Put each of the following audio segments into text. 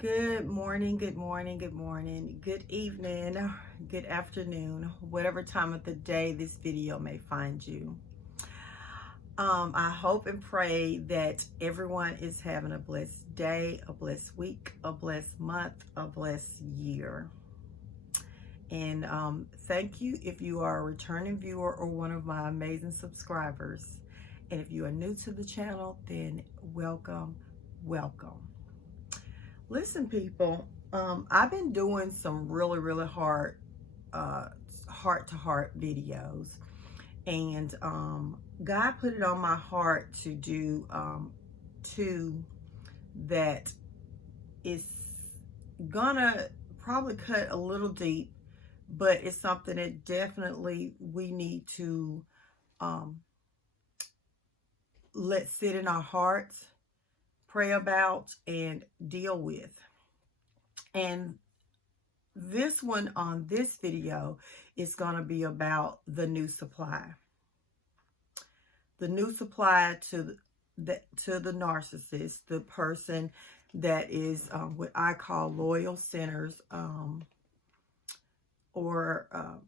Good morning, good morning, good morning, good evening, good afternoon, whatever time of the day this video may find you. I hope and pray that everyone is having a blessed day, a blessed week, a blessed month, a blessed year. And thank you if you are a returning viewer or one of my amazing subscribers. And if you are new to the channel, then welcome, welcome. Listen, people, I've been doing some really hard heart-to-heart videos, and God put it on my heart to do two that is gonna probably cut a little deep, but it's something that definitely we need to let sit in our hearts, pray about, and deal with. And this one on this video is going to be about the new supply. The new supply to the narcissist, the person that is what I call loyal sinners, or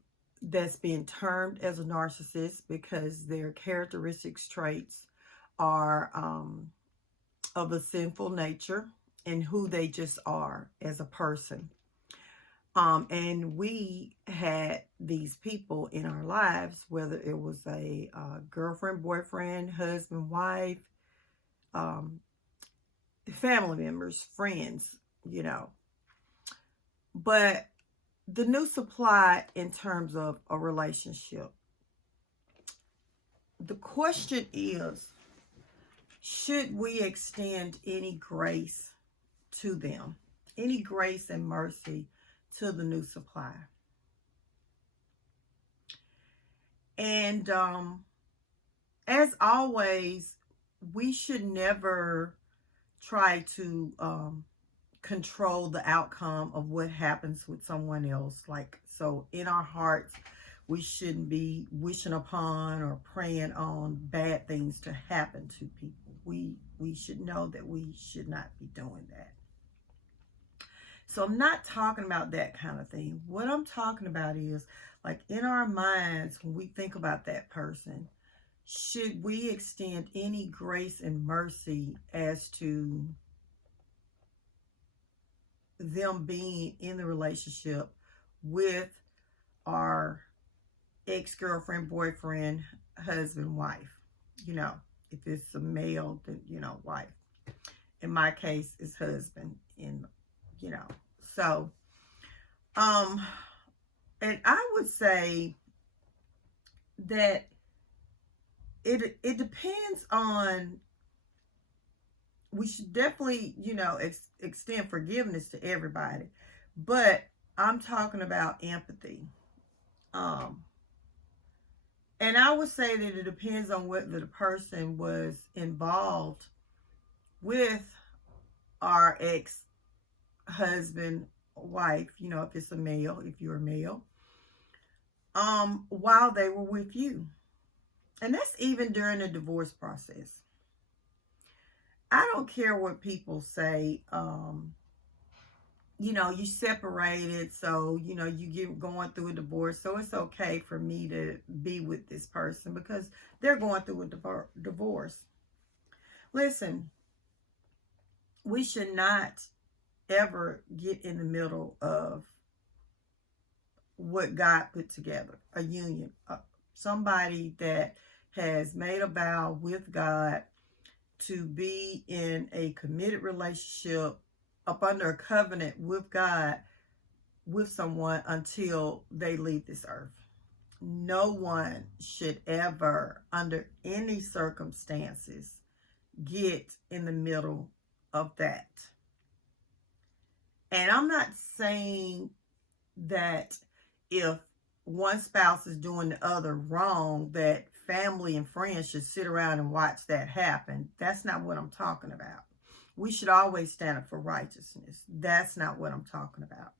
that's being termed as a narcissist because their characteristics, traits are of a sinful nature and who they just are as a person. And we had these people in our lives, whether it was a girlfriend, boyfriend, husband, wife, family members, friends, you know. But the new supply in terms of a relationship, the question is, should we extend any grace to them? Any grace and mercy to the new supply? And as always, we should never try to control the outcome of what happens with someone else. Like, so in our hearts, we shouldn't be wishing upon or praying on bad things to happen to people. We should know that we should not be doing that. So I'm not talking about that kind of thing. What I'm talking about is, like, in our minds, when we think about that person, should we extend any grace and mercy as to them being in the relationship with our ex-girlfriend, boyfriend, husband, wife? You know, if it's a male, then, you know, wife. In my case, it's husband. And, you know, so, and I would say that it depends on, we should definitely, you know, extend forgiveness to everybody, but I'm talking about empathy. And I would say that it depends on whether the person was involved with our ex-husband, wife, you know, if it's a male, if you're a male, while they were with you. And that's even during the divorce process. I don't care what people say. You know, you separated, so, you know, you get going through a divorce, so it's okay for me to be with this person because they're going through a divorce. Listen, we should not ever get in the middle of what God put together, a union, somebody that has made a vow with God to be in a committed relationship, up under a covenant with God, with someone until they leave this earth. No one should ever, under any circumstances, get in the middle of that. And I'm not saying that if one spouse is doing the other wrong, that family and friends should sit around and watch that happen. That's not what I'm talking about. We should always stand up for righteousness. That's not what I'm talking about.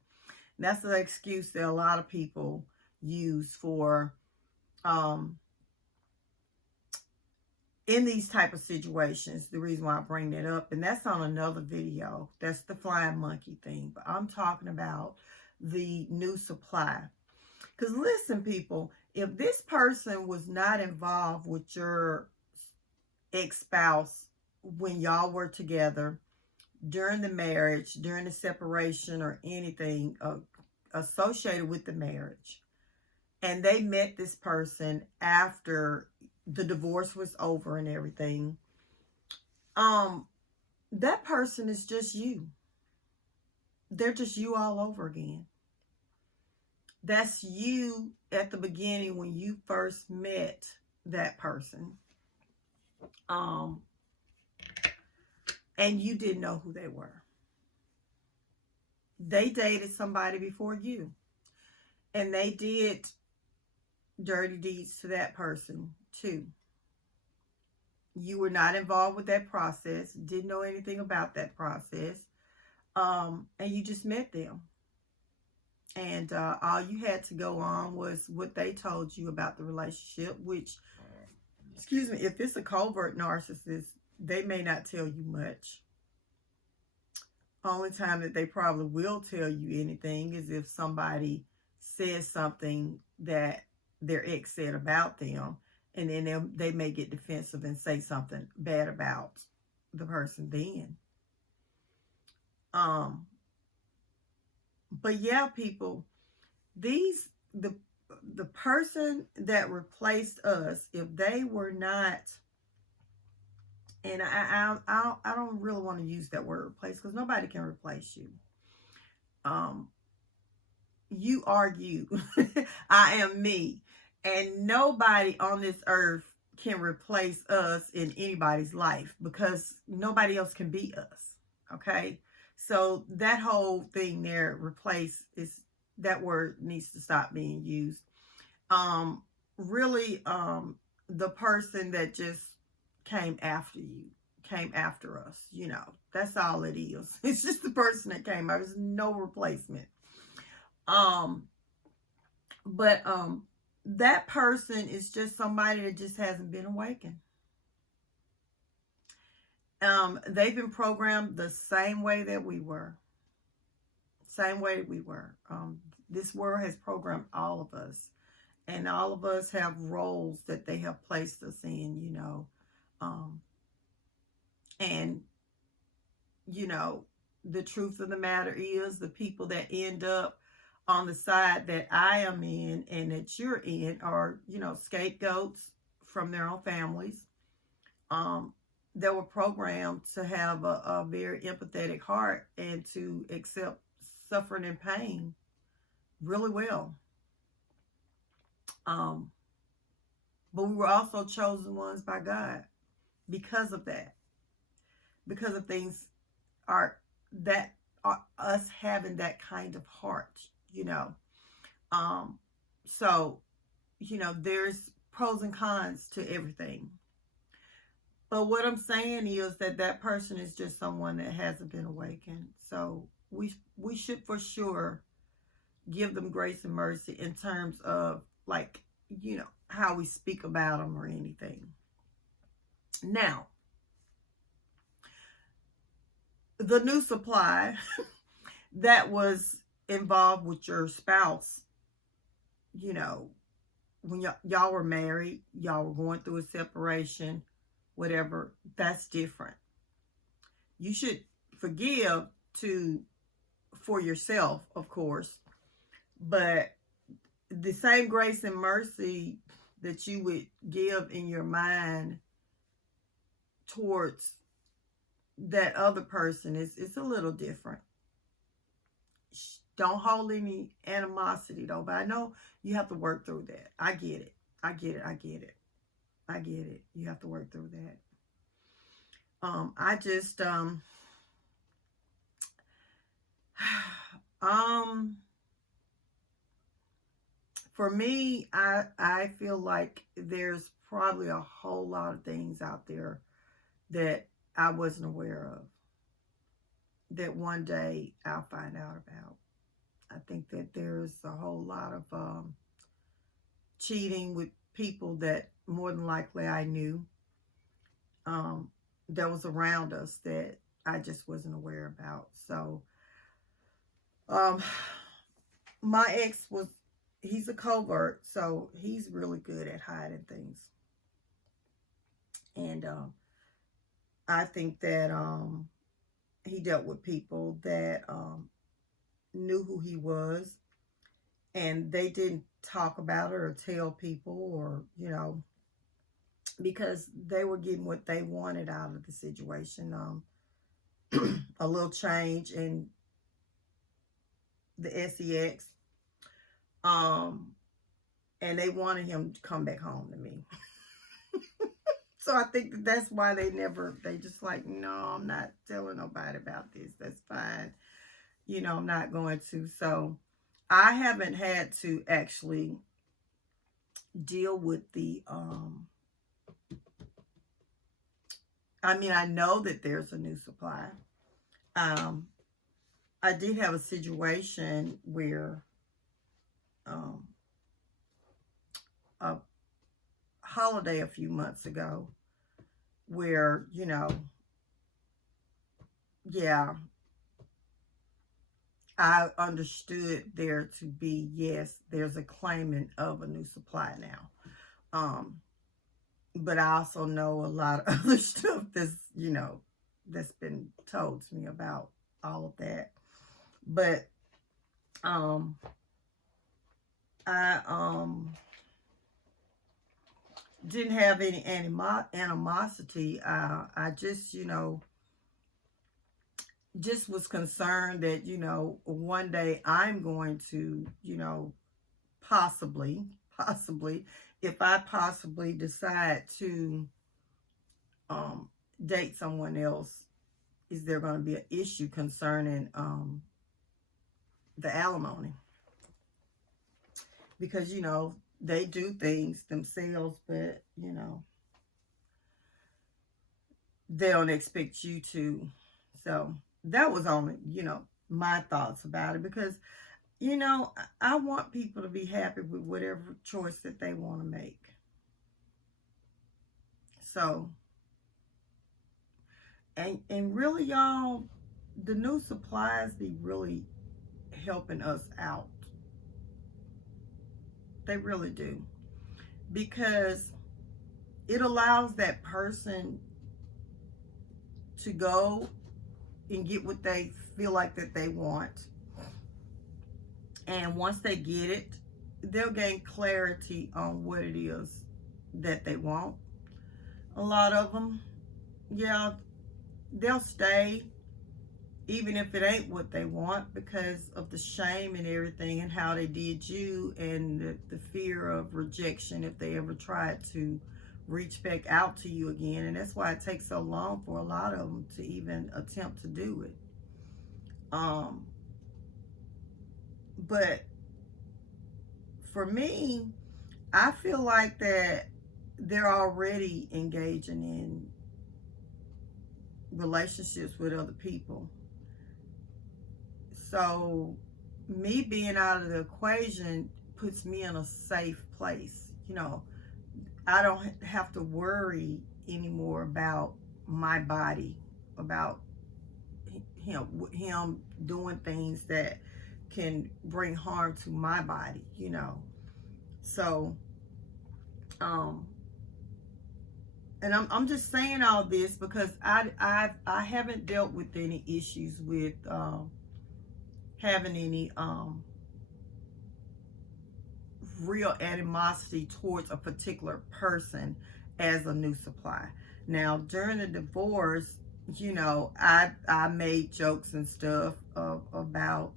And that's the excuse that a lot of people use for in these type of situations, the reason why I bring that up, and that's on another video, that's the flying monkey thing, but I'm talking about the new supply. Because listen, people, if this person was not involved with your ex-spouse when y'all were together, during the marriage, during the separation, or anything associated with the marriage, and they met this person after the divorce was over and everything, that person is just you. They're just you all over again. That's you at the beginning when you first met that person. And you didn't know who they were. They dated somebody before you, and they did dirty deeds to that person too. You were not involved with that process, didn't know anything about that process, and you just met them. And all you had to go on was what they told you about the relationship, which, excuse me, if it's a covert narcissist, they may not tell you much. Only time that they probably will tell you anything is if somebody says something that their ex said about them, and then they may get defensive and say something bad about the person then. But yeah, people, the person that replaced us, if they were not, and I don't really want to use that word replace, because nobody can replace you. You are you. I am me. And nobody on this earth can replace us in anybody's life, because nobody else can be us. Okay? So that whole thing there, replace, is, that word needs to stop being used. Really, the person that just came after you, came after us, you know, that's all it is. It's just the person that came. There's no replacement. But that person is just somebody that just hasn't been awakened. They've been programmed the same way that we were. Same way that we were. This world has programmed all of us. And all of us have roles that they have placed us in, you know. And, you know, the truth of the matter is, the people that end up on the side that I am in and that you're in are, you know, scapegoats from their own families. That were programmed to have a very empathetic heart and to accept suffering and pain really well. But we were also chosen ones by God because of that. Because of things are that are us having that kind of heart, you know. So, you know, there's pros and cons to everything. But what I'm saying is that that person is just someone that hasn't been awakened. So we should for sure give them grace and mercy in terms of, like, you know, how we speak about them or anything. Now, the new supply that was involved with your spouse, you know, when y'all were married, y'all were going through a separation, whatever, that's different. You should forgive for yourself, of course, but the same grace and mercy that you would give in your mind towards that other person is a little different. Don't hold any animosity though, but I know you have to work through that. I get it. I get it. I get it. I get it. You have to work through that. I just for me, I feel like there's probably a whole lot of things out there that I wasn't aware of, that one day I'll find out about. I think that there's a whole lot of cheating with people that more than likely I knew. that was around us that I just wasn't aware about. So, um, my ex was, he's a covert, so he's really good at hiding things. And I think that he dealt with people that knew who he was, and they didn't talk about it or tell people, or, because they were getting what they wanted out of the situation. A little change in the sex, um, and they wanted him to come back home to me. So I think that's why they just like, no, I'm not telling nobody about this. That's fine. I'm not going to. So I haven't had to actually deal with I know that there's a new supply. Um, I did have a situation where a holiday a few months ago where, yeah, I understood there to be, yes, there's a claimant of a new supply now. But I also know a lot of other stuff that's been told to me about all of that. But I didn't have any animosity. I just was concerned that, one day I'm going to, possibly, if I possibly decide to date someone else, is there going to be an issue concerning the alimony? Because, they do things themselves, but, they don't expect you to. So that was only, my thoughts about it, because, I want people to be happy with whatever choice that they want to make. So, and really, y'all, the new supplies be really helping us out. They really do. Because it allows that person to go and get what they feel like that they want. And once they get it, they'll gain clarity on what it is that they want. A lot of them, yeah, they'll stay even if it ain't what they want, because of the shame and everything and how they did you, and the fear of rejection if they ever tried to reach back out to you again. And that's why it takes so long for a lot of them to even attempt to do it. But for me, I feel like that they're already engaging in relationships with other people. So me being out of the equation puts me in a safe place. I don't have to worry anymore about my body, about him doing things that can bring harm to my body. So and I'm just saying all this because I haven't dealt with any issues with having any real animosity towards a particular person as a new supply. Now, during the divorce, I made jokes and stuff about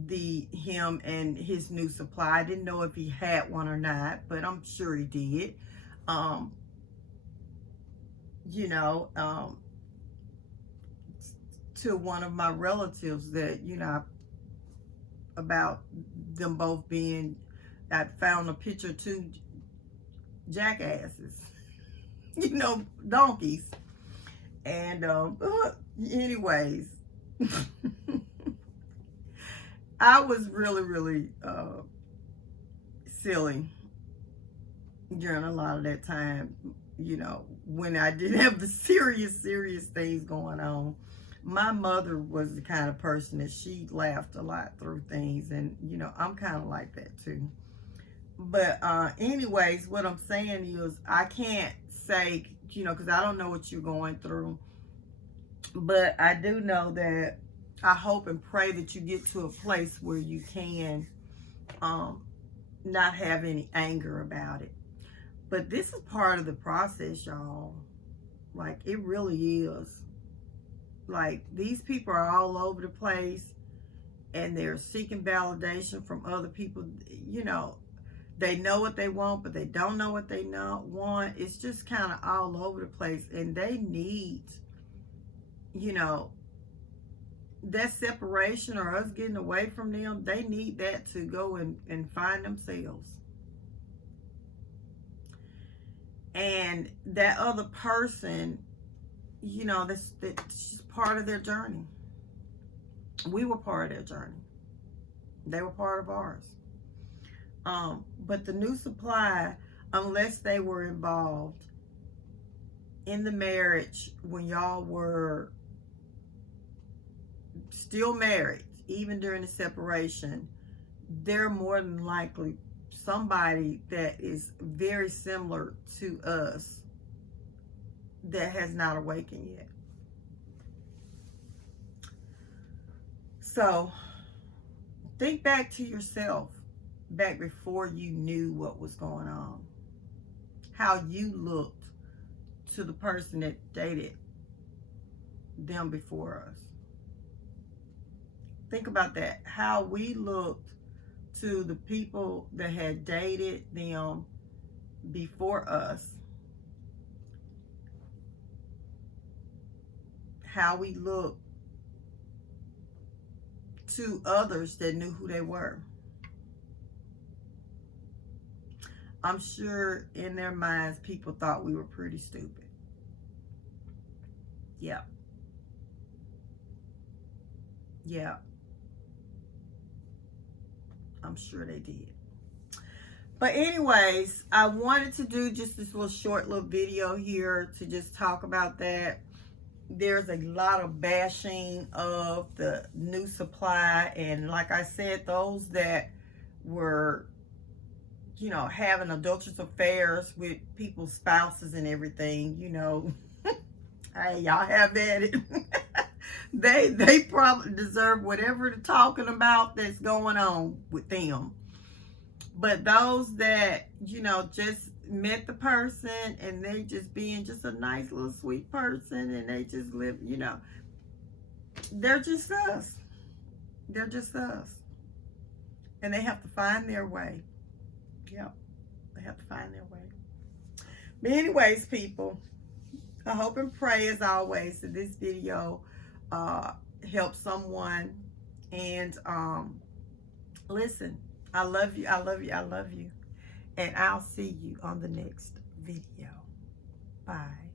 him and his new supply. I didn't know if he had one or not, but I'm sure he did. To one of my relatives that, about them both being, I found a picture of two jackasses, donkeys. And anyways, I was really, really silly during a lot of that time. you know, when I didn't have the serious things going on. My mother was the kind of person that she laughed a lot through things, and you know, I'm kind of like that too. But anyways, what I'm saying is I can't say, you know, because I don't know what you're going through, but I do know that I hope and pray that you get to a place where you can not have any anger about it. But this is part of the process, y'all. Like, it really is. Like, these people are all over the place, and they're seeking validation from other people. You know, they know what they want, but they don't know what they want. It's just kind of all over the place, and they need, you know, that separation or us getting away from them. They need that to go and find themselves. And that other person, you know, that's just part of their journey. We were part of their journey. They were part of ours. But the new supply, unless they were involved in the marriage when y'all were still married, even during the separation, they're more than likely somebody that is very similar to us that has not awakened yet. So think back to yourself, back before you knew what was going on, how you looked to the person that dated them before us. Think about that, how we looked to the people that had dated them before us, how we looked to others that knew who they were. I'm sure in their minds people thought we were pretty stupid. Yeah. Yeah. I'm sure they did. But anyways, I wanted to do just this little short little video here to just talk about that. There's a lot of bashing of the new supply, and like I said, those that were, you know, having adulterous affairs with people's spouses and everything, you know, hey, y'all have at it. They probably deserve whatever they're talking about that's going on with them. But those that, you know, just met the person and they just being just a nice little sweet person and they just live, you know, they're just us. They're just us. And they have to find their way. Yep. They have to find their way. But anyways, people, I hope and pray as always that this video helps someone. And listen, I love you. I love you. I love you. And I'll see you on the next video. Bye.